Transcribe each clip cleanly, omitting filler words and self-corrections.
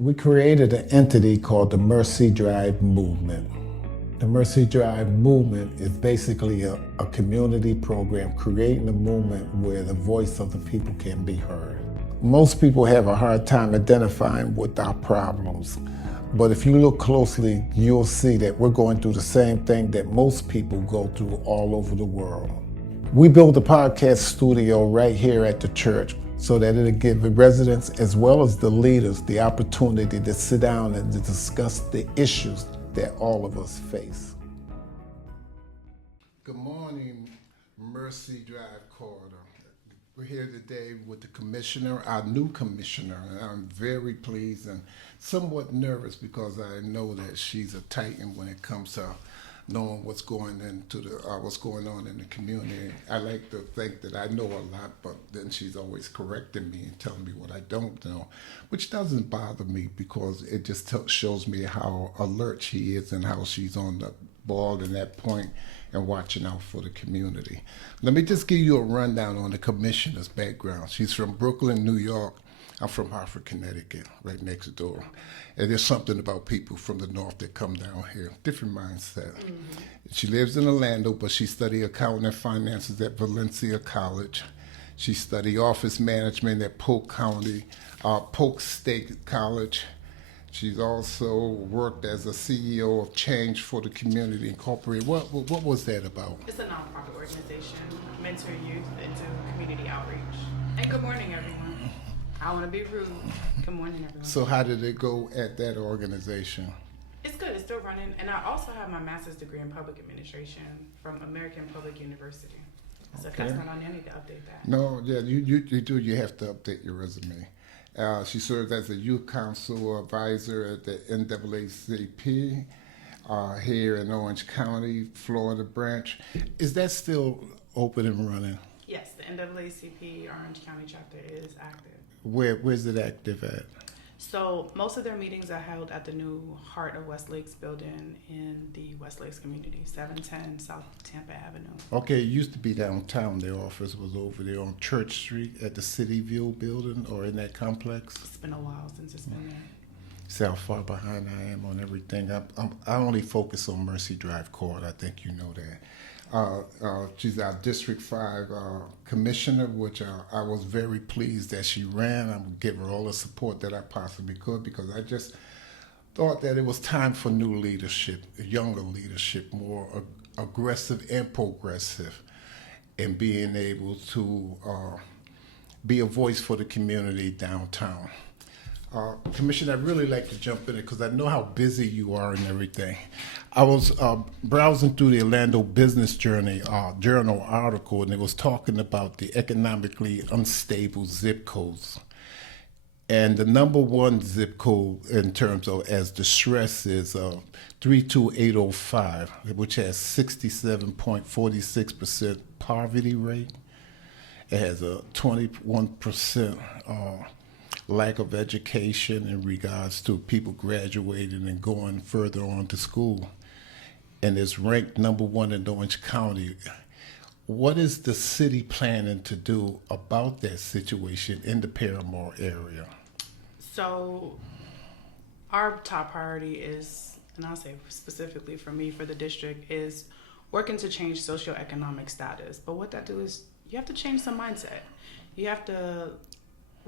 We created an entity called the Mercy Drive Movement. The Mercy Drive Movement is basically a community program creating a movement where the voice of the people can be heard. Most people have a hard time identifying with our problems, but if you look closely, you'll see that we're going through the same thing that most people go through all over the world. We built a podcast studio right here at the church so that it'll give the residents as well as the leaders the opportunity to sit down and to discuss the issues that all of us face. Good morning, Mercy Drive Corridor. We're here today with the commissioner, our new commissioner, and I'm very pleased and somewhat nervous because I know that she's a titan when it comes to knowing what's going on in the community. I like to think that I know a lot, but then she's always correcting me and telling me what I don't know, which doesn't bother me because it just shows me how alert she is and how she's on the ball in that point and watching out for the community. Let me just give you a rundown on the commissioner's background. She's from Brooklyn, New York. I'm from Hartford, Connecticut, right next door. And there's something about people from the north that come down here, different mindset. Mm-hmm. She lives in Orlando, but she studied accounting and finances at Valencia College. She studied office management at Polk State College. She's also worked as a CEO of Change for the Community Incorporated. What was that about? It's a nonprofit organization, mentor youth into community outreach. And good morning, everyone. I want to be rude. Good morning, everyone. So how did it go at that organization? It's good. It's still running. And I also have my master's degree in public administration from American Public University. So if that's not on there, I need to update that. No, yeah, you do. You have to update your resume. She served as a youth council advisor at the NAACP here in Orange County, Florida branch. Is that still open and running? Yes, the NAACP Orange County chapter is active. Where's it active at? So most of their meetings are held at the new Heart of West Lakes building in the West Lakes community, 710 South Tampa Avenue. Okay, it used to be downtown. Their office was over there on Church Street at the City View building or in that complex. It's been a while since it's been there. See how far behind I am on everything. I only focus on Mercy Drive Court. I think you know that. She's our District 5 commissioner, which I was very pleased that she ran. I'm going to give her all the support that I possibly could because I just thought that it was time for new leadership, younger leadership, more aggressive and progressive, and being able to be a voice for the community downtown. Commissioner, I'd really like to jump in it because I know how busy you are and everything. I was browsing through the Orlando Business Journal article, and it was talking about the economically unstable zip codes. And the number one zip code in terms of as distress is 32805, which has 67.46% poverty rate. It has a 21% lack of education in regards to people graduating and going further on to school. And it's ranked number one in Orange County. What is the city planning to do about that situation in the Paramore area? So our top priority is, and I'll say specifically for me, for the district, is working to change socioeconomic status. But what that do is you have to change some mindset. You have to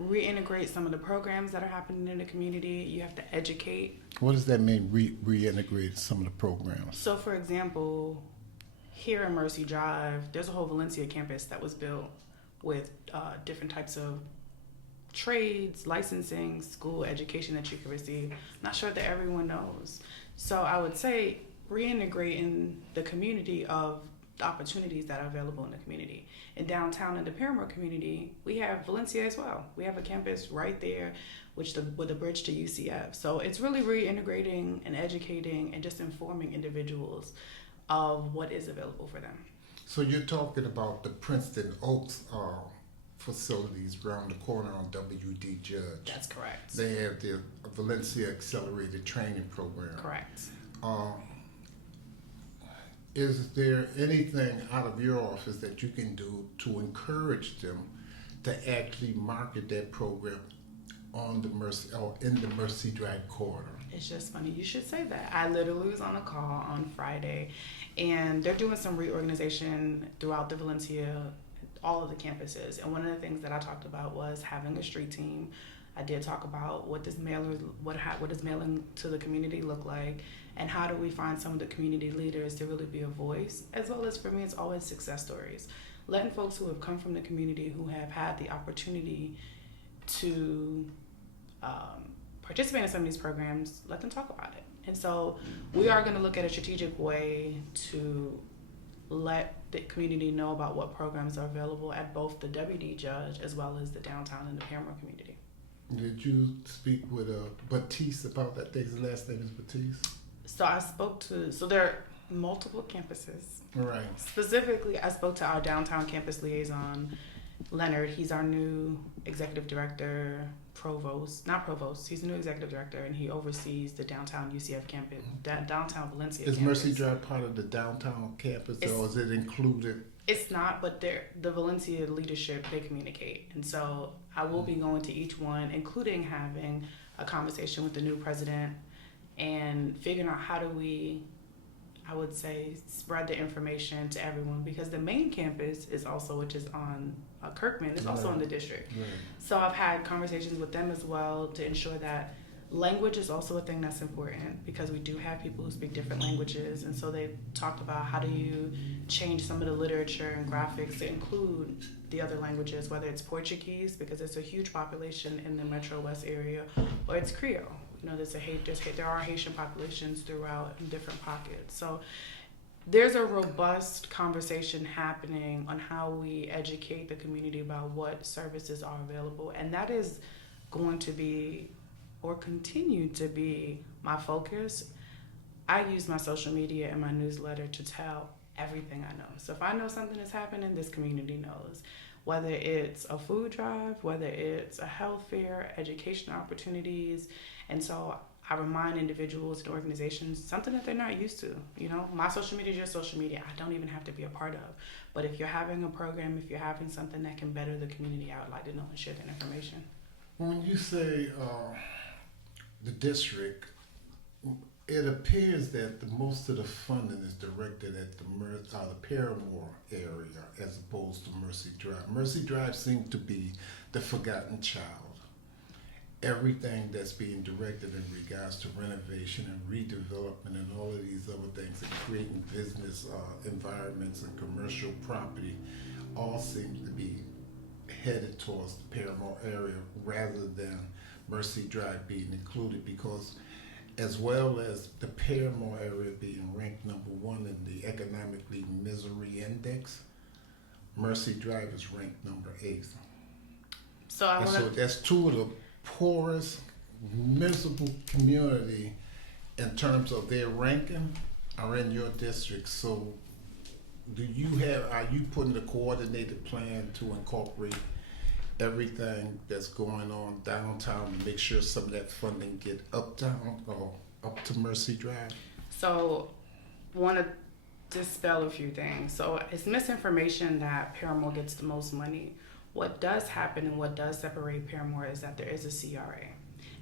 reintegrate some of the programs that are happening in the community. You have to educate. What does that mean, reintegrate some of the programs? So, for example, here in Mercy Drive, there's a whole Valencia campus that was built with different types of trades, licensing, school education that you can receive. Not sure that everyone knows. So I would say reintegrating the community of the opportunities that are available in the community. In downtown in the Paramore community, we have Valencia as well. We have a campus right there with a bridge to UCF. So it's really reintegrating and educating and just informing individuals of what is available for them. So you're talking about the Princeton Oaks facilities around the corner on W.D. Judge. That's correct. They have the Valencia Accelerated Training Program. Correct. Is there anything out of your office that you can do to encourage them to actually market that program on the Mercy or in the Mercy Drive corridor? It's just funny you should say that. I literally was on a call on Friday, and they're doing some reorganization throughout the Valencia, all of the campuses. And one of the things that I talked about was having a street team. I did talk about what does mailing to the community look like, and how do we find some of the community leaders to really be a voice, as well as for me, it's always success stories. Letting folks who have come from the community, who have had the opportunity to participate in some of these programs, let them talk about it. And so we are going to look at a strategic way to let the community know about what programs are available at both the WD Judge as well as the downtown and the Paramore community. Did you speak with Batiste about that? His last name is Batiste? So I spoke to, so there are multiple campuses. Right. Specifically, I spoke to our downtown campus liaison, Leonard. He's our new executive director, he's the new executive director, and he oversees the downtown UCF campus, downtown Valencia Is campus. Mercy Drive part of the downtown campus, or is it included? It's not, but the Valencia leadership, they communicate. And so I will be going to each one, including having a conversation with the new president and figuring out how do we, I would say, spread the information to everyone, because the main campus is also, which is on Kirkman, is also in the district. Right. So I've had conversations with them as well to ensure that language is also a thing that's important, because we do have people who speak different languages. And so they talked about how do you change some of the literature and graphics to include the other languages, whether it's Portuguese, because it's a huge population in the Metro West area, or it's Creole. You know, there are Haitian populations throughout in different pockets. So there's a robust conversation happening on how we educate the community about what services are available. And that is going to be, or continue to be, my focus. I use my social media and my newsletter to tell everything I know. So if I know something is happening, this community knows. Whether it's a food drive, whether it's a health fair, education opportunities. And so I remind individuals and organizations something that they're not used to. You know, my social media is your social media. I don't even have to be a part of. But if you're having a program, if you're having something that can better the community, I would like to know and share that information. When you say the district, it appears that most of the funding is directed at the Paramore area as opposed to Mercy Drive. Mercy Drive seems to be the forgotten child. Everything that's being directed in regards to renovation and redevelopment and all of these other things, and creating business environments and commercial property, all seems to be headed towards the Paramore area rather than Mercy Drive being included, because as well as the Paramore area being ranked number 1 in the economically misery index, Mercy Drive is ranked number 8. So that's two of the poorest, miserable community in terms of their ranking are in your district. So are you putting a coordinated plan to incorporate everything that's going on downtown to make sure some of that funding get uptown or up to Mercy Drive? So want to dispel a few things. So it's misinformation that Paramore gets the most money. What does happen and what does separate Paramore is that there is a CRA.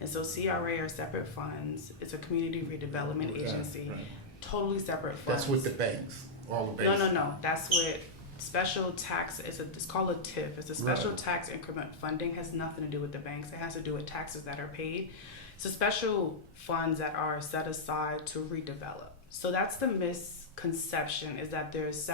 And so CRA are separate funds. It's a community redevelopment agency, right. Totally separate funds. That's with the banks, all the banks? No. That's with special tax. It's called a TIF. It's a special tax increment funding. Has nothing to do with the banks. It has to do with taxes that are paid. So special funds that are set aside to redevelop. So that's the misconception, is that there's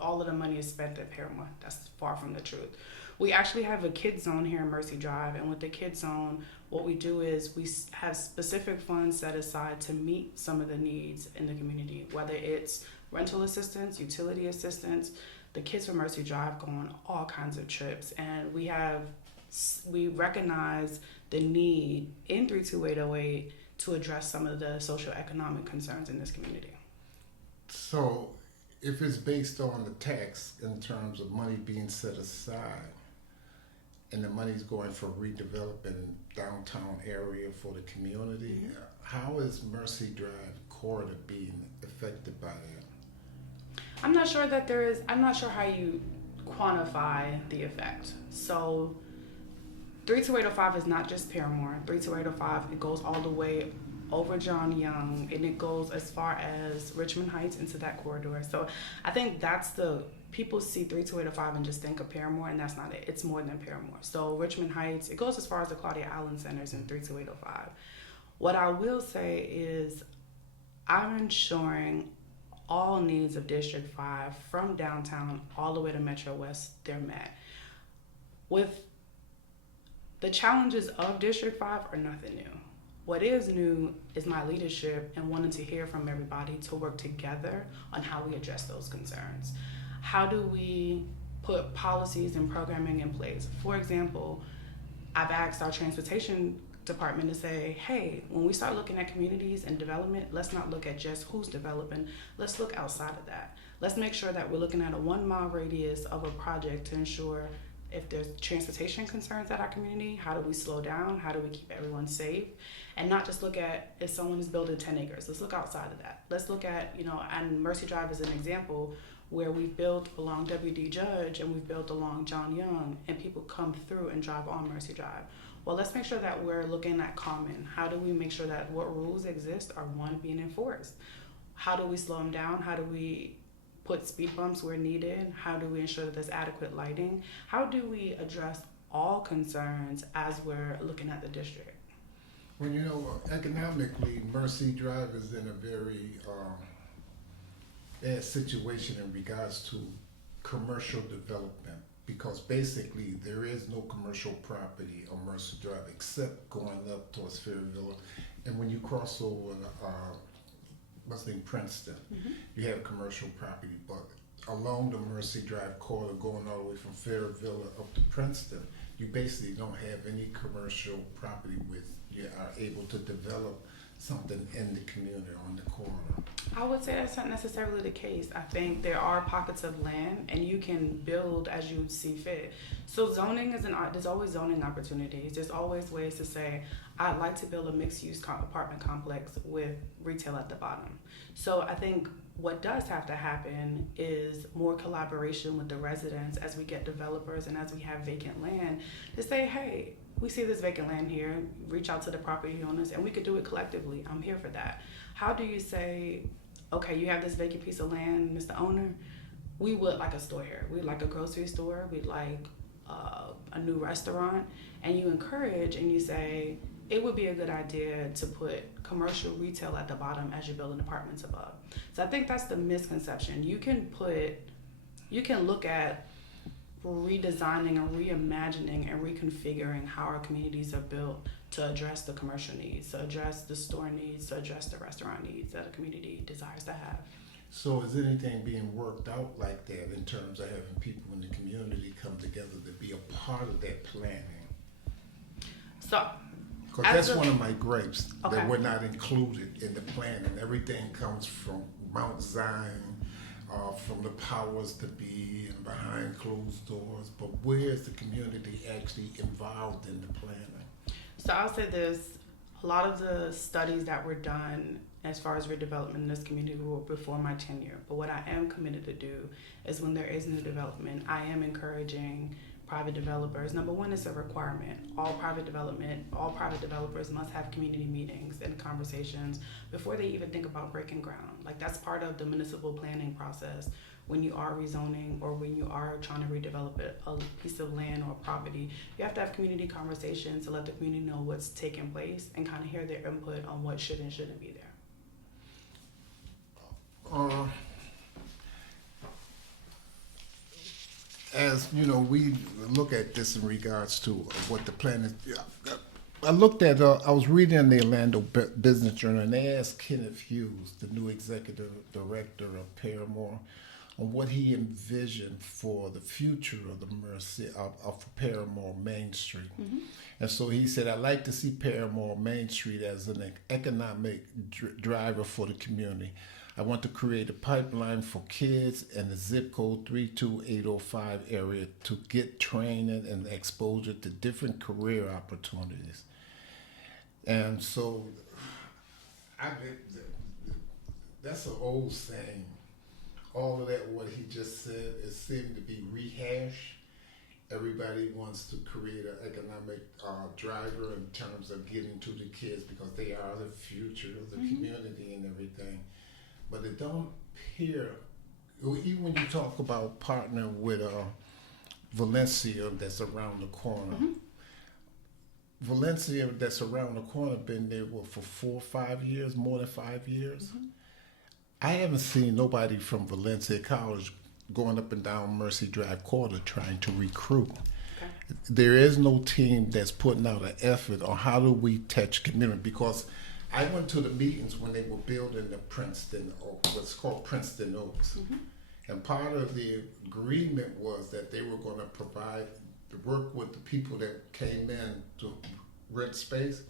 all of the money is spent at Paramore. That's far from the truth. We actually have a kids zone here in Mercy Drive, and with the kids zone, what we do is we have specific funds set aside to meet some of the needs in the community, whether it's rental assistance, utility assistance. The kids from Mercy Drive go on all kinds of trips, and we recognize the need in 32808 to address some of the socioeconomic concerns in this community. So if it's based on the tax in terms of money being set aside, and the money's going for redeveloping downtown area for the community, how is Mercy Drive corridor being affected by that? I'm not sure how you quantify the effect. So 32805 is not just Paramore. 32805, it goes all the way over John Young, and it goes as far as Richmond Heights into that corridor. So I think that's people see 32805 and just think of Paramore, and that's not it. It's more than Paramore. So Richmond Heights, it goes as far as the Claudia Allen Centers in 32805. What I will say is I'm ensuring all needs of District 5 from downtown all the way to Metro West, they're met. With the challenges of District 5 are nothing new. What is new is my leadership and wanting to hear from everybody to work together on how we address those concerns. How do we put policies and programming in place? For example, I've asked our transportation department to say, hey, when we start looking at communities and development, let's not look at just who's developing, let's look outside of that. Let's make sure that we're looking at a 1 mile radius of a project to ensure if there's transportation concerns at our community, how do we slow down? How do we keep everyone safe? And not just look at if someone is building 10 acres. Let's look outside of that. Let's look at, and Mercy Drive is an example where we've built along W.D. Judge and we've built along John Young, and people come through and drive on Mercy Drive. Well, let's make sure that we're looking at common. How do we make sure that what rules exist are, one, being enforced? How do we slow them down? How do we put speed bumps where needed? How do we ensure that there's adequate lighting? How do we address all concerns as we're looking at the district? Well, economically, Mercy Drive is in a very bad situation in regards to commercial development, because basically there is no commercial property on Mercy Drive except going up towards Fairville. And when you cross over Princeton, you have commercial property, but along the Mercy Drive corridor going all the way from Fairville up to Princeton, you basically don't have any commercial property with you are able to develop something in the community on the corridor. I would say that's not necessarily the case. I think there are pockets of land and you can build as you see fit. So zoning there's always zoning opportunities. There's always ways to say, I'd like to build a mixed-use apartment complex with retail at the bottom. So I think what does have to happen is more collaboration with the residents as we get developers and as we have vacant land to say, hey, we see this vacant land here, reach out to the property owners, and we could do it collectively. I'm here for that. How do you say, okay, you have this vacant piece of land, Mr. Owner, we would like a store here. We'd like a grocery store. We'd like a new restaurant. And you encourage and you say, it would be a good idea to put commercial retail at the bottom as you're building apartments above. So I think that's the misconception. You can look at redesigning and reimagining and reconfiguring how our communities are built to address the commercial needs, to address the store needs, to address the restaurant needs that a community desires to have. So is anything being worked out like that in terms of having people in the community come together to be a part of that planning? So, because that's one of my gripes, okay, that we're not included in the planning. Everything comes from Mount Zion, from the powers to be and behind closed doors, but where is the community actually involved in the planning? So I'll say this, a lot of the studies that were done as far as redevelopment in this community were before my tenure, but what I am committed to do is when there is new development, I am encouraging private developers. Number one, it's a requirement. All private developers must have community meetings and conversations before they even think about breaking ground. Like, that's part of the municipal planning process when you are rezoning or when you are trying to redevelop a piece of land or property. You have to have community conversations to let the community know what's taking place and kind of hear their input on what should and shouldn't be there. As you know, we look at this in regards to what the plan is. I looked at, I was reading the Orlando Business Journal, and they asked Kenneth Hughes, the new executive director of Paramore, on what he envisioned for the future of the Mercy of Paramore Main Street. Mm-hmm. And so he said, I'd like to see Paramore Main Street as an economic driver for the community. I want to create a pipeline for kids in the zip code 32805 area to get training and exposure to different career opportunities. And so that's an old saying. All of that, what he just said, it seemed to be rehashed. everybody wants to create an economic driver in terms of getting to the kids because they are the future of the community and everything. But it don't appear, even when you talk about partnering with Valencia that's around the corner. Valencia that's around the corner been there for 4 or 5 years, more than 5 years. I haven't seen nobody from Valencia College going up and down Mercy Drive corridor trying to recruit. Okay. There is no team that's putting out an effort on how do we touch community, because I went to the meetings when they were building the Princeton, what's called Princeton Oaks. And part of the agreement was that they were going to provide to work with the people that came in to rent space,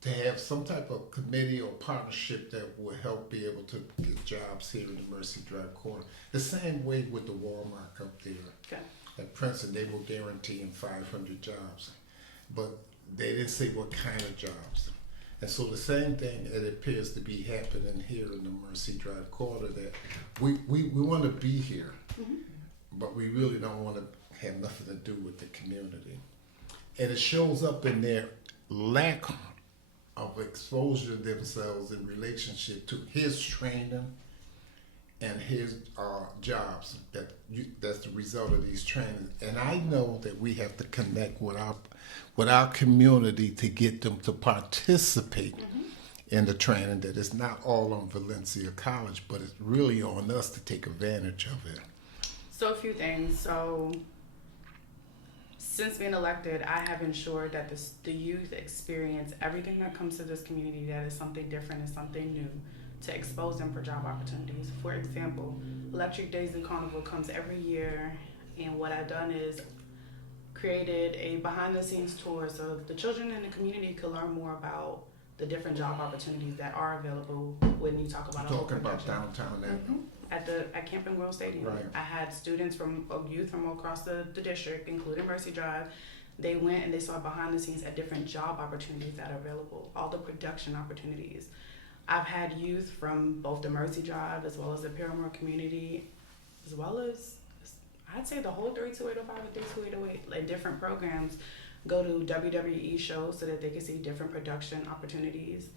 to have some type of committee or partnership that would help be able to get jobs here in the Mercy Drive corridor. The same way with the Walmart up there. Okay. At Princeton, they were guaranteeing 500 jobs, but they didn't say what kind of jobs. And so the same thing, it appears to be happening here in the Mercy Drive corridor, that we want to be here, but we really don't want to have nothing to do with the community. And it shows up in their lack of exposure themselves in relationship to his training and his jobs. That's the result of these trainings. And I know that we have to connect with our community to get them to participate in the training. That it's not all on Valencia College, but it's really on us to take advantage of it. So a few things. So since being elected, I have ensured that the youth experience everything that comes to this community that is something different and something new, to expose them for job opportunities. For example, Electric Days and Carnival comes every year, and what I've done is created a behind-the-scenes tour so the children in the community could learn more about the different job opportunities that are available when you talk about talking about downtown at Camping World Stadium. Right. I had students youth from across the district, including Mercy Drive. They went and they saw behind the scenes at different job opportunities that are available, all the production opportunities. I've had youth from both the Mercy Drive as well as the Paramore community, as well as I'd say the whole 32805 and 32808, like different programs, go to WWE shows so that they can see different production opportunities.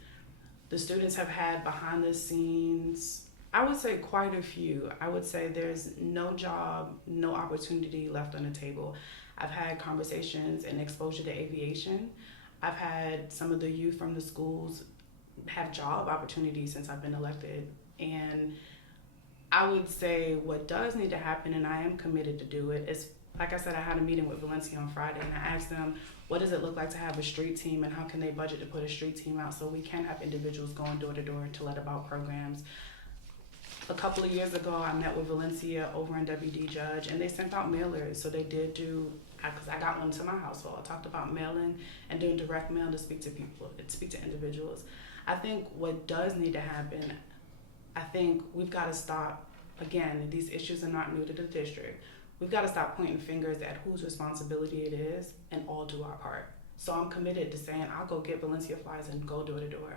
The students have had behind the scenes, I would say quite a few. I would say there's no job, no opportunity left on the table. I've had conversations and exposure to aviation. I've had some of the youth from the schools have job opportunities since I've been elected. And I would say what does need to happen, and I am committed to do it, is, like I said, I had a meeting with Valencia on Friday, and I asked them, what does it look like to have a street team, and how can they budget to put a street team out so we can have individuals going door to door to let about programs. A couple of years ago, I met with Valencia over in WD Judge, and they sent out mailers. So they did do, because I got one to my household. I talked about mailing and doing direct mail to speak to people, to speak to individuals. I think what does need to happen, I think we've got to stop, again, these issues are not new to the district. We've got to stop pointing fingers at whose responsibility it is and all do our part. So I'm committed to saying, I'll go get Valencia flyers and go door to door.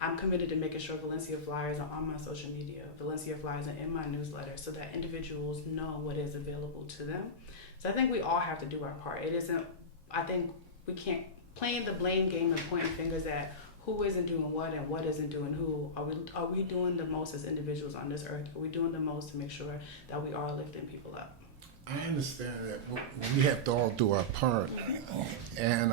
I'm committed to making sure Valencia flyers are on my social media, Valencia flyers are in my newsletter, so that individuals know what is available to them. So I think we all have to do our part. It isn't, I think we can't play the blame game and pointing fingers at who isn't doing what and what isn't doing who. Are we doing the most as individuals on this earth? Are we doing the most to make sure that we are lifting people up? I understand that we have to all do our part. And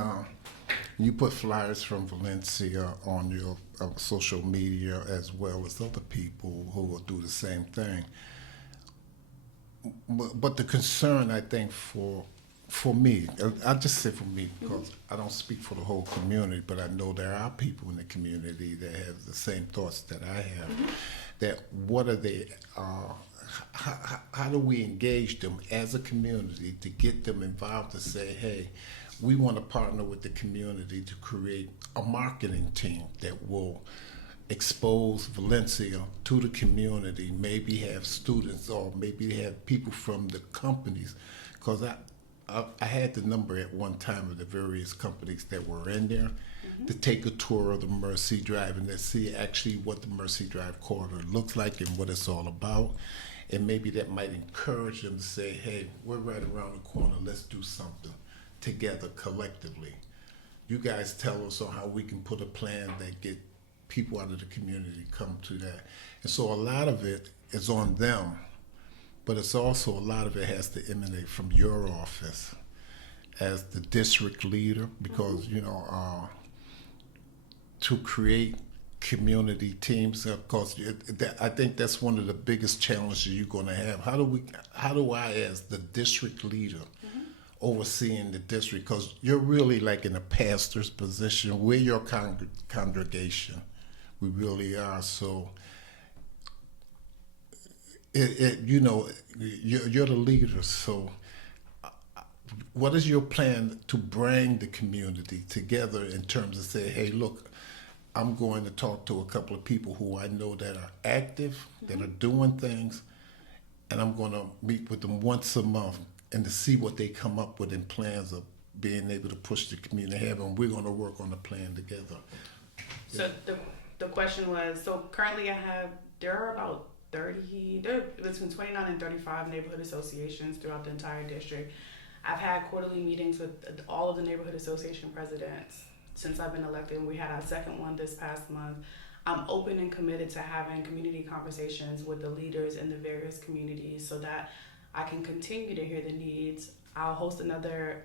you put flyers from Valencia on your social media as well as other people who will do the same thing. But the concern, I think, for me, I'll just say for me, because I don't speak for the whole community, but I know there are people in the community that have the same thoughts that I have, that what are they, how do we engage them as a community to get them involved to say, hey, we want to partner with the community to create a marketing team that will expose Valencia to the community, maybe have students or maybe have people from the companies, because I had the number at one time of the various companies that were in there to take a tour of the Mercy Drive and to see actually what the Mercy Drive corridor looks like and what it's all about. and maybe that might encourage them to say, hey, we're right around the corner, let's do something together collectively. You guys tell us on how we can put a plan that get people out of the community come to that. And so a lot of it is on them, but it's also a lot of it has to emanate from your office as the district leader, because to create community teams, of course, I think that's one of the biggest challenges you're going to have. How do I, as the district leader, overseeing the district, because you're really like in a pastor's position. We're your congregation. We really are. So, you're the leader. So, what is your plan to bring the community together in terms of say, hey, look, I'm going to talk to a couple of people who I know that are active, that are doing things, and I'm going to meet with them once a month and to see what they come up with in plans of being able to push the community ahead, and we're going to work on the plan together. So the question was, so currently there are about between 29 and 35 neighborhood associations throughout the entire district. I've had quarterly meetings with all of the neighborhood association presidents since I've been elected, and we had our second one this past month. I'm open and committed to having community conversations with the leaders in the various communities so that I can continue to hear the needs. I'll host another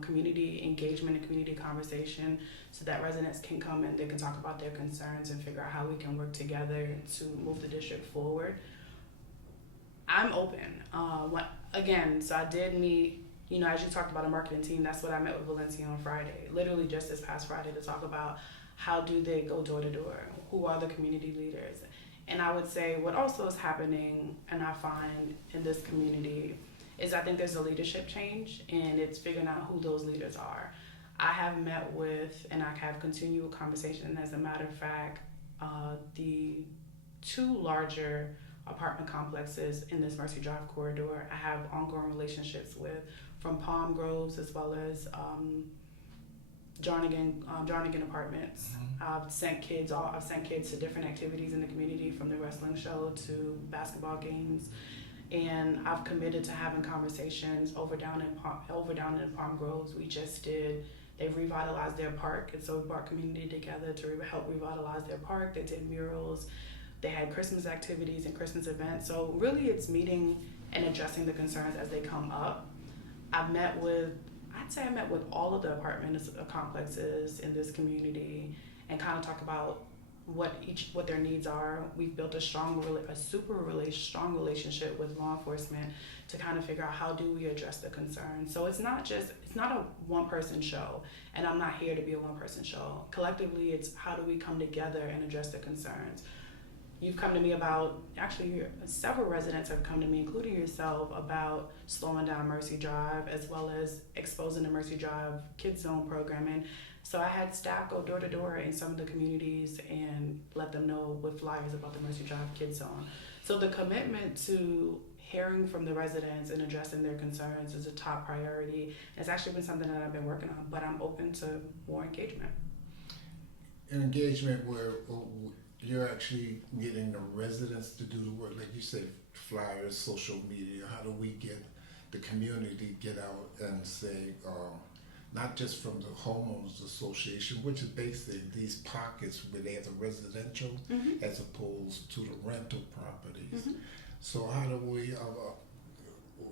community engagement and community conversation so that residents can come and they can talk about their concerns and figure out how we can work together to move the district forward. I'm open. So I did meet, as you talked about a marketing team, that's what I met with Valencia on Friday, literally just this past Friday, to talk about how do they go door to door, who are the community leaders. And I would say what also is happening, and I find in this community, is I think there's a leadership change, and it's figuring out who those leaders are. I have met with, and I have continual conversation, and as a matter of fact, the two larger apartment complexes in this Mercy Drive corridor, I have ongoing relationships with, from Palm Groves as well as Jarnigan Apartments. I've sent kids to different activities in the community, from the wrestling show to basketball games, and I've committed to having conversations over down in Palm Groves. They've revitalized their park, and so we brought community together to help revitalize their park. They did murals, they had Christmas activities and Christmas events. So really it's meeting and addressing the concerns as they come up. I met with all of the apartment complexes in this community and kind of talk about what their needs are. We've built a strong relationship with law enforcement to kind of figure out how do we address the concerns. So it's not a one-person show, and I'm not here to be a one-person show. Collectively, it's how do we come together and address the concerns. You've come to me several residents have come to me, including yourself, about slowing down Mercy Drive, as well as exposing the Mercy Drive Kids Zone programming. So I had staff go door to door in some of the communities and let them know with flyers about the Mercy Drive Kids Zone. So the commitment to hearing from the residents and addressing their concerns is a top priority. It's actually been something that I've been working on, but I'm open to more engagement. An engagement where you're actually getting the residents to do the work, like you said, flyers, social media. How do we get the community get out and say, not just from the homeowners association, which is basically these pockets where they have the residential as opposed to the rental properties. So how do we,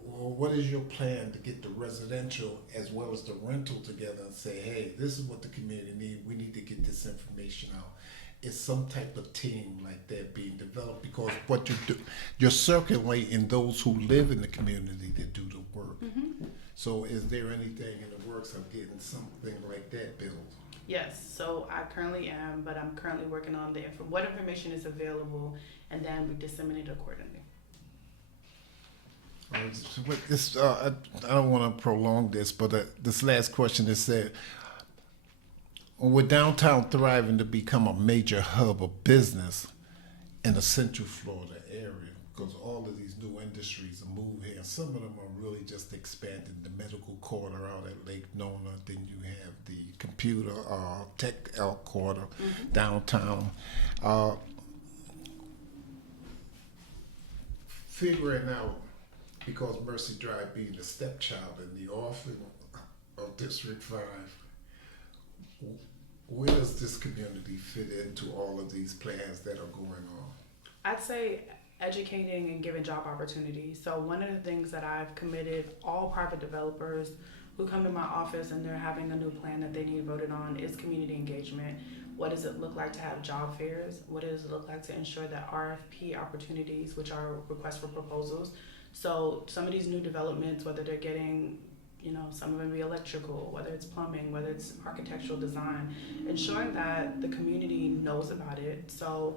what is your plan to get the residential as well as the rental together and say, hey, this is what the community needs, we need to get this information out? Is some type of team like that being developed? Because what you do, you're circulating those who live in the community that do the work. So is there anything in the works of getting something like that built? Yes, so I currently am, but I'm currently working on what information is available, and then we disseminate it accordingly. I don't want to prolong this, but this last question is said, with downtown thriving to become a major hub of business in the Central Florida area, because all of these new industries are moving here. Some of them are really just expanding the medical corridor out at Lake Nona. Then you have the computer tech corridor downtown. figuring out, because Mercy Drive being the stepchild in the offing of District 5, where does this community fit into all of these plans that are going on? I'd say educating and giving job opportunities. So one of the things that I've committed all private developers who come to my office and they're having a new plan that they need voted on is community engagement. What does it look like to have job fairs? What does it look like to ensure that RFP opportunities, which are requests for proposals, so some of these new developments, whether they're getting, some of them be electrical, whether it's plumbing, whether it's architectural design, ensuring that the community knows about it. So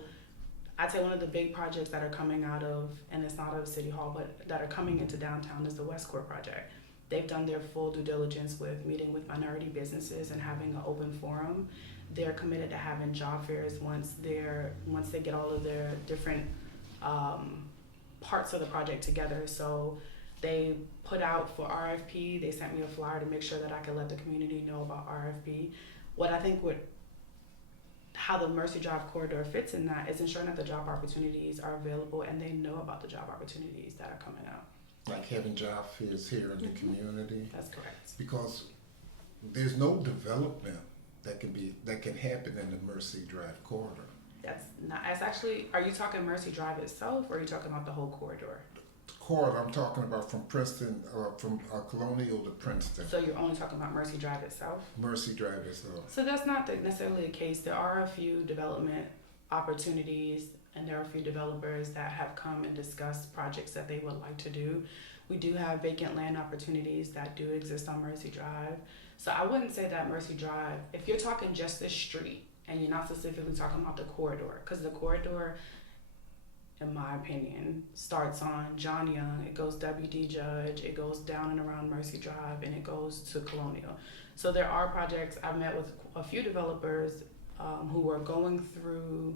I'd say one of the big projects that are coming out of, and it's not out of City Hall, but that are coming into downtown is the West Court project. They've done their full due diligence with meeting with minority businesses and having an open forum. They're committed to having job fairs once they get all of their different parts of the project together. So they put out for RFP, they sent me a flyer to make sure that I could let the community know about RFP. What I think how the Mercy Drive corridor fits in that is ensuring that the job opportunities are available and they know about the job opportunities that are coming out. Like having job fairs here in the community? That's correct. Because there's no development that can happen in the Mercy Drive corridor. It's actually, are you talking Mercy Drive itself or are you talking about the whole corridor? Corridor, I'm talking about from Princeton, from Colonial to Princeton. So you're only talking about Mercy Drive itself? Mercy Drive itself. So that's not necessarily the case. There are a few development opportunities and there are a few developers that have come and discussed projects that they would like to do. We do have vacant land opportunities that do exist on Mercy Drive. So I wouldn't say that Mercy Drive, if you're talking just this street and you're not specifically talking about the corridor, because the corridor, in my opinion, starts on John Young, it goes W.D. Judge, it goes down and around Mercy Drive, and it goes to Colonial. So there are projects, I've met with a few developers who are going through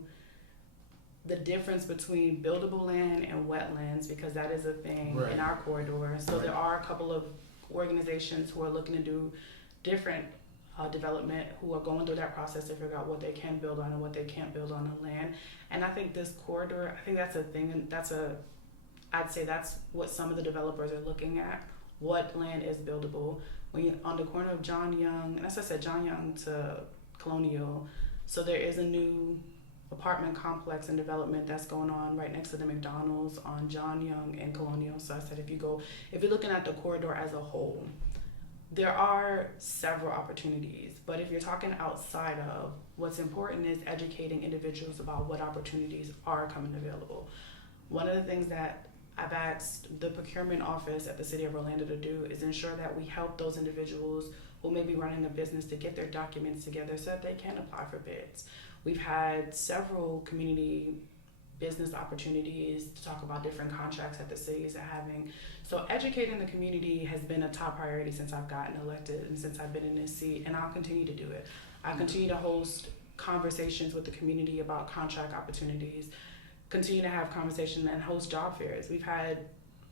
the difference between buildable land and wetlands, because that is a thing in our corridor. So there are a couple of organizations who are looking to do different development, who are going through that process to figure out what they can build on and what they can't build on the land. And I think this corridor, I think that's a thing, and I'd say that's what some of the developers are looking at. What land is buildable? When you're on the corner of John Young, and as I said, John Young to Colonial, so there is a new apartment complex and development that's going on right next to the McDonald's on John Young and Colonial. So I said, if you're looking at the corridor as a whole, there are several opportunities, but if you're talking outside of, what's important is educating individuals about what opportunities are coming available. One of the things that I've asked the procurement office at the City of Orlando to do is ensure that we help those individuals who may be running a business to get their documents together so that they can apply for bids. We've had several community business opportunities to talk about different contracts that the cities are having. So educating the community has been a top priority since I've gotten elected and since I've been in this seat, and I'll continue to do it. I continue to host conversations with the community about contract opportunities, continue to have conversations and host job fairs. We've had,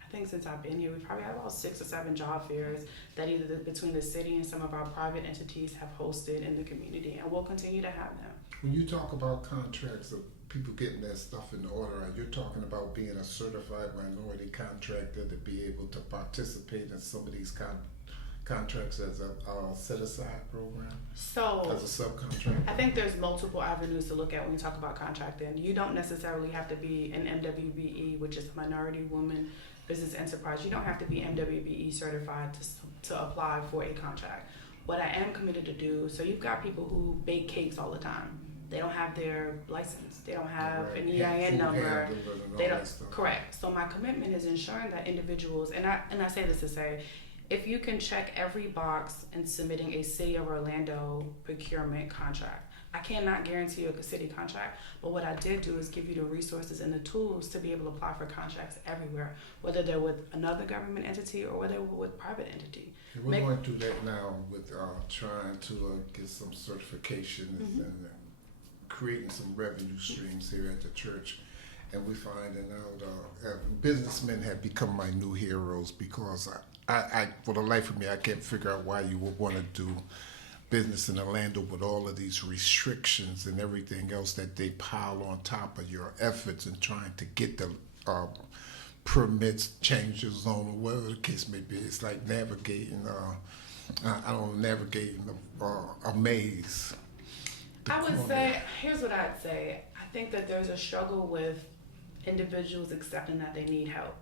I think since I've been here, we've probably had about 6 or 7 job fairs that either between the city and some of our private entities have hosted in the community, and we'll continue to have them. When you talk about contracts of people getting their stuff in order, are you talking about being a certified minority contractor to be able to participate in some of these contracts as a set-aside program? So, as a subcontractor? I think there's multiple avenues to look at when you talk about contracting. You don't necessarily have to be an MWBE, which is a minority woman business enterprise. You don't have to be MWBE certified to apply for a contract. What I am committed to do, so you've got people who bake cakes all the time. They don't have their license. They don't have an EIN number. They don't. Correct. So my commitment is ensuring that individuals, and I say this to say, if you can check every box in submitting a City of Orlando procurement contract, I cannot guarantee you a city contract, but what I did do is give you the resources and the tools to be able to apply for contracts everywhere, whether they're with another government entity or whether they're with private entity. And we're going through that now with trying to get some certifications and creating some revenue streams here at the church. And we're finding out businessmen have become my new heroes, because I for the life of me, I can't figure out why you would want to do business in Orlando with all of these restrictions and everything else that they pile on top of your efforts in trying to get the permits changes on, or whatever the case may be. It's like navigating, navigating a maze. I would say, here's what I'd say. I think that there's a struggle with individuals accepting that they need help.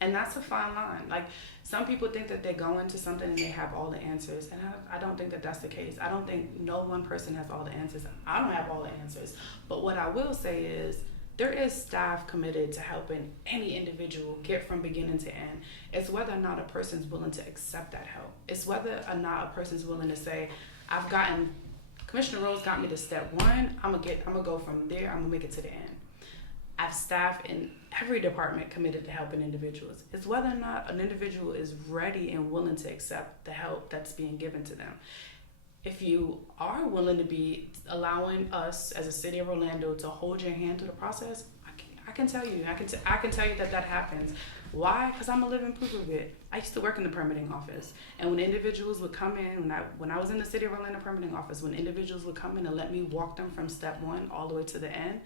And that's a fine line. Like, some people think that they go into something and they have all the answers. And I don't think that that's the case. I don't think no one person has all the answers. I don't have all the answers. But what I will say is, there is staff committed to helping any individual get from beginning to end. It's whether or not a person's willing to accept that help. It's whether or not a person's willing to say, Commissioner Rose got me to step one. I'm gonna go from there. I'm gonna make it to the end. I've staff in every department committed to helping individuals. It's whether or not an individual is ready and willing to accept the help that's being given to them. If you are willing to be allowing us as a city of Orlando to hold your hand through the process, I can tell you, I can tell you that happens. Why? Because I'm a living proof of it. I used to work in the permitting office, and when individuals would come in, when I was in the City of Orlando permitting office, when individuals would come in and let me walk them from step one all the way to the end,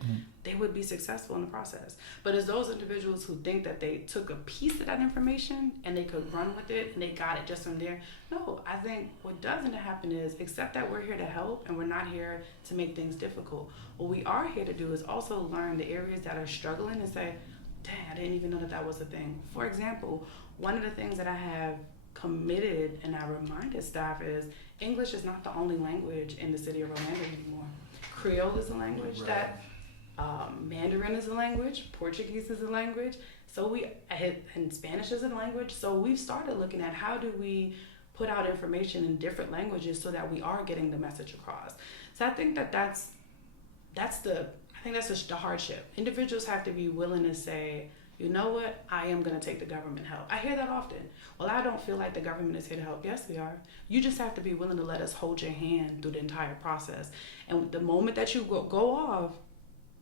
they would be successful in the process. But it's those individuals who think that they took a piece of that information and they could run with it and they got it just from there. No, I think what doesn't happen is accept that we're here to help and we're not here to make things difficult. What we are here to do is also learn the areas that are struggling and say, dang, I didn't even know that was a thing. For example, one of the things that I have committed and I reminded staff is English is not the only language in the city of Orlando anymore. Creole is a language Mandarin is a language, Portuguese is a language, and Spanish is a language. So we've started looking at how do we put out information in different languages so that we are getting the message across. So I think that's the hardship. Individuals have to be willing to say, you know what, I am going to take the government help. I hear that often. Well, I don't feel like the government is here to help. Yes, we are. You just have to be willing to let us hold your hand through the entire process. And the moment that you go off,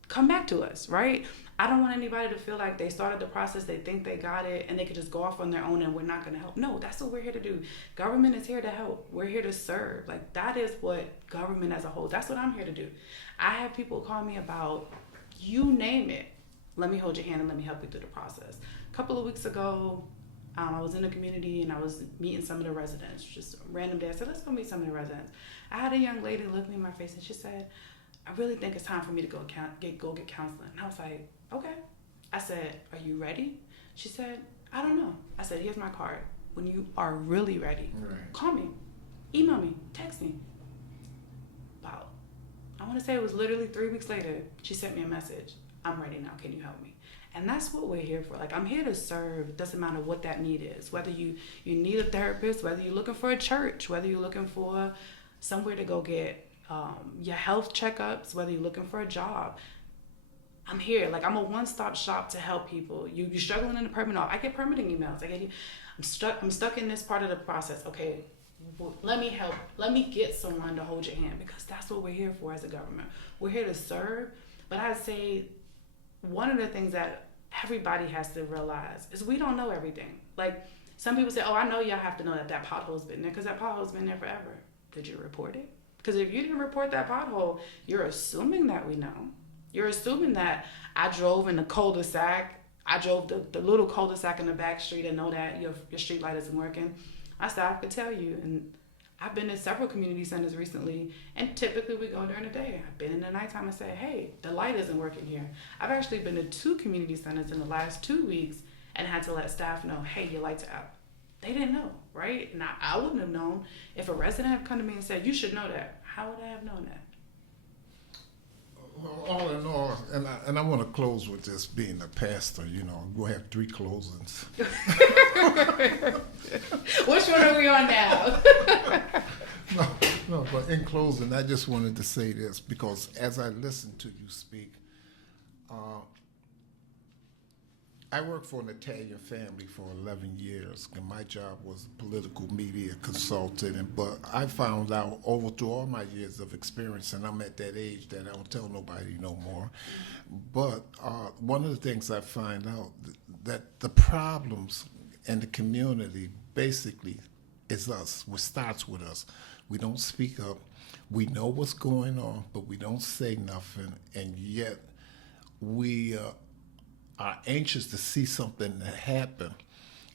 come back to us, right? I don't want anybody to feel like they started the process, they think they got it, and they could just go off on their own and we're not going to help. No, that's what we're here to do. Government is here to help. We're here to serve. Like, that is what government as a whole, that's what I'm here to do. I have people call me about, you name it. Let me hold your hand and let me help you through the process. A couple of weeks ago, I was in a community and I was meeting some of the residents. Just a random day, I said, let's go meet some of the residents. I had a young lady look me in my face and she said, I really think it's time for me to go get counseling. And I was like, okay. I said, are you ready? She said, I don't know. I said, here's my card. When you are really ready, call me, email me, text me. About, I want to say it was literally 3 weeks later, she sent me a message. I'm ready now. Can you help me? And that's what we're here for. Like, I'm here to serve. Doesn't matter what that need is. Whether you need a therapist, whether you're looking for a church, whether you're looking for somewhere to go get your health checkups, whether you're looking for a job. I'm here. Like, I'm a one-stop shop to help people. You're struggling in the permit office. I get permitting emails. I'm stuck in this part of the process. Okay, well, let me help. Let me get someone to hold your hand, because that's what we're here for as a government. We're here to serve. But I'd say one of the things that everybody has to realize is we don't know everything. Like, some people say, oh, I know y'all have to know that pothole's been there, because that pothole's been there forever. Did you report it? Because if you didn't report that pothole, you're assuming that we know. You're assuming that I drove in the cul-de-sac. I drove the little cul-de-sac in the back street and know that your street light isn't working. I said, I could tell you. And I've been to several community centers recently, and typically we go during the day. I've been in the nighttime and say, hey, the light isn't working here. I've actually been to 2 community centers in the last 2 weeks and had to let staff know, hey, your lights are out. They didn't know, right? And I wouldn't have known if a resident had come to me and said, you should know that. How would I have known that? Well, all in all, and I want to close with this being a pastor, we'll have 3 closings. Which one are we on now? No, but in closing, I just wanted to say this, because as I listened to you speak, I worked for an Italian family for 11 years, and my job was political media consultant. But I found out through all my years of experience, and I'm at that age that I don't tell nobody no more, but one of the things I find out that the problems in the community basically is us. It starts with us. We don't speak up. We know what's going on, but we don't say nothing, and yet we are anxious to see something that happen.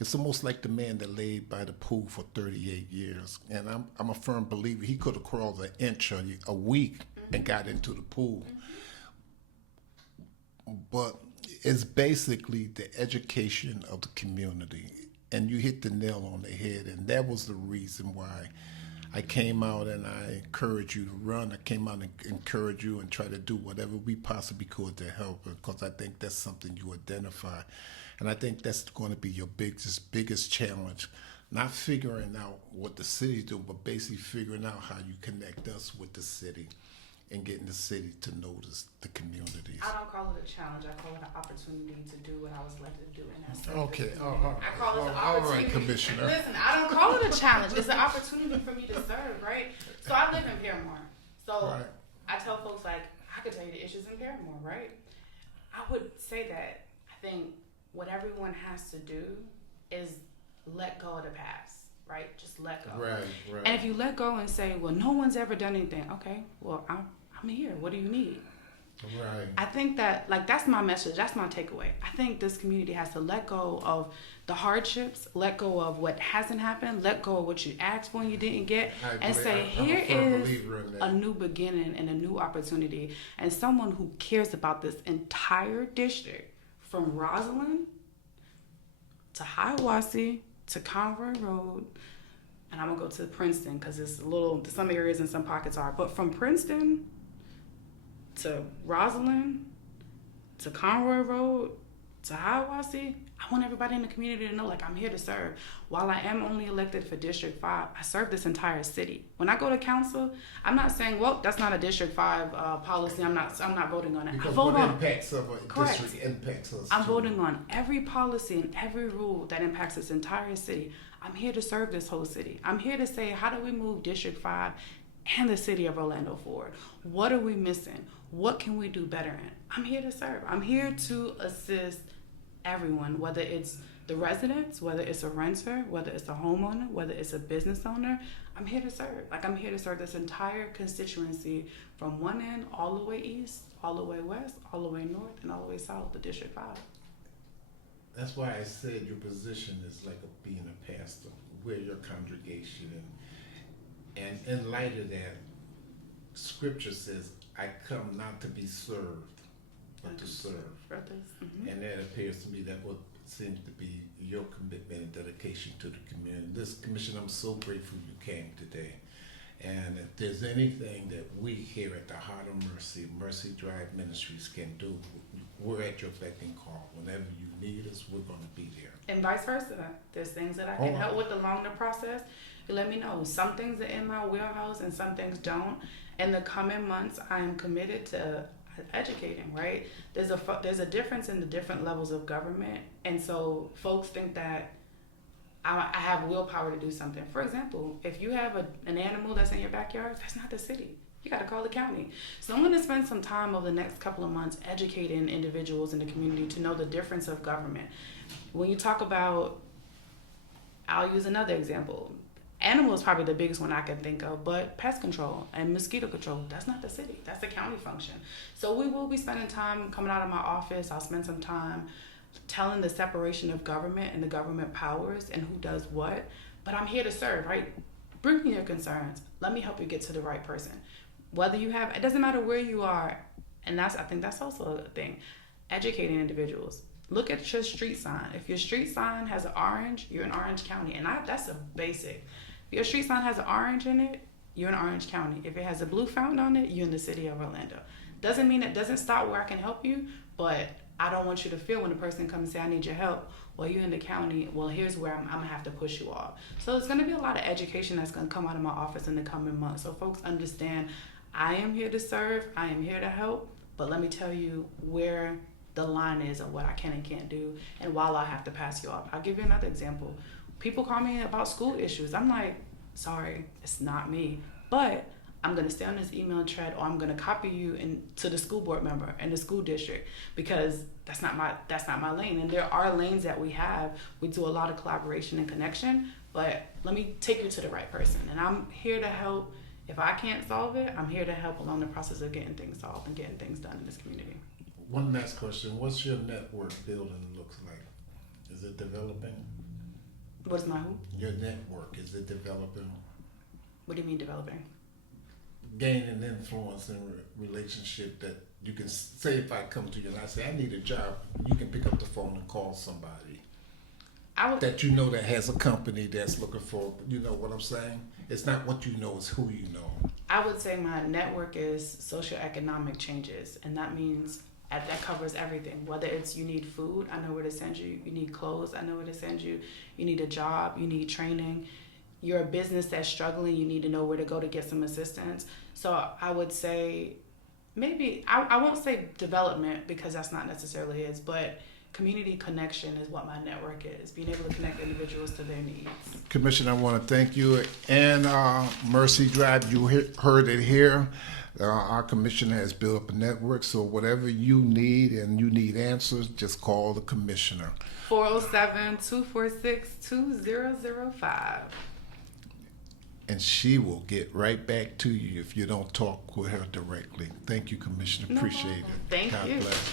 It's almost like the man that laid by the pool for 38 years. And I'm a firm believer he could have crawled an inch or a week and got into the pool. But it's basically the education of the community. And you hit the nail on the head. And that was the reason why I came out and I encouraged you to run. I came out and encouraged you and try to do whatever we possibly could to help, because I think that's something you identify. And I think that's going to be your biggest challenge. Not figuring out what the city's doing, but basically figuring out how you connect us with the city and getting the city to notice the communities. I don't call it a challenge. I call it an opportunity to do what I was elected to do. And that's Okay. I call it an All opportunity. right, Commissioner. Listen, I don't call it a challenge. It's an opportunity for me to serve, right? So I live in Paramore. So Right. I tell folks, like, I could tell you the issues in Paramore, right? I would say that I think what everyone has to do is let go of the past, right? Just let go. Right. And if you let go and say, well, no one's ever done anything, okay, well, I'm here. What do you need? Right. I think that, like, that's my message. That's my takeaway. I think this community has to let go of the hardships, let go of what hasn't happened, let go of what you asked for and you didn't get, and say, here is a new beginning and a new opportunity. And someone who cares about this entire district, from Roslyn to Hiawassee to Conroy Road, and I'm going to go to Princeton because it's some areas and some pockets are, but from Princeton to Roslyn, to Conroy Road, to Hiawassee, I want everybody in the community to know, like, I'm here to serve. While I am only elected for District 5, I serve this entire city. When I go to council, I'm not saying, well, that's not a District 5 policy. I'm not voting on it. Because I vote what on impacts of a Correct. district impacts us. I'm too. voting on every policy and every rule that impacts this entire city. I'm here to serve this whole city. I'm here to say, how do we move District 5 and the city of Orlando forward? What are we missing? What can we do better in? I'm here to serve. I'm here to assist everyone, whether it's the residents, whether it's a renter, whether it's a homeowner, whether it's a business owner. I'm here to serve. Like, I'm here to serve this entire constituency from one end all the way east, all the way west, all the way north, and all the way south of District 5. That's why I said your position is like being a pastor. We're your congregation. And in light of that, Scripture says, I come not to be served, but to serve. Mm-hmm. And that appears to me that what seems to be your commitment and dedication to the community. This commission, I'm so grateful you came today. And if there's anything that we here at the Heart of Mercy Drive Ministries can do, we're at your beck and call. Whenever you need us, we're going to be there. And vice versa. There's things that I can help with along the process. You let me know. Some things are in my wheelhouse and some things don't. In the coming months, I am committed to educating, right? There's a difference in the different levels of government. And so folks think that I have willpower to do something. For example, if you have an animal that's in your backyard, that's not the city. You got to call the county. So I'm going to spend some time over the next couple of months educating individuals in the community to know the difference of government. When you talk about, I'll use another example. Animal is probably the biggest one I can think of, but pest control and mosquito control, that's not the city. That's the county function. So we will be spending time coming out of my office. I'll spend some time telling the separation of government and the government powers and who does what. But I'm here to serve, right? Bring me your concerns. Let me help you get to the right person. Whether you have, it doesn't matter where you are. And I think that's also a thing. Educating individuals. Look at your street sign. If your street sign has an orange, you're in Orange County. And that's a basic. If your street sign has an orange in it, you're in Orange County. If it has a blue fountain on it, you're in the city of Orlando. Doesn't mean it doesn't stop where I can help you, but I don't want you to feel when a person comes and say, I need your help. Well, you're in the county. Well, here's where I'm going to have to push you off. So there's going to be a lot of education that's going to come out of my office in the coming months. So folks understand I am here to serve. I am here to help. But let me tell you where the line is of what I can and can't do and while I have to pass you off. I'll give you another example. People call me about school issues. I'm like, sorry, it's not me. But I'm going to stay on this email thread or I'm going to copy you to the school board member and the school district because that's not my lane. And there are lanes that we have. We do a lot of collaboration and connection, but let me take you to the right person. And I'm here to help. If I can't solve it, I'm here to help along the process of getting things solved and getting things done in this community. one last question. What's your network building looks like? Is it developing? What's my who? Your network, is it developing? What do you mean developing? Gaining influence in relationship that you can say if I come to you and I say I need a job, you can pick up the phone and call somebody I would that you know that has a company that's looking for, you know what I'm saying? It's not what you know, it's who you know. I would say my network is socioeconomic changes, and that means that covers everything. Whether it's you need food, I know where to send you. You need clothes, I know where to send you. You need a job, you need training. You're a business that's struggling, you need to know where to go to get some assistance. So I would say maybe, I won't say development because that's not necessarily it, but community connection is what my network is. Being able to connect individuals to their needs. Commissioner, I want to thank you. And Mercy Drive, you heard it here. Our commissioner has built up a network, so whatever you need and you need answers, just call the commissioner. 407-246-2005. And she will get right back to you if you don't talk with her directly. Thank you, Commissioner. No Appreciate problem. it. Thank God you. bless.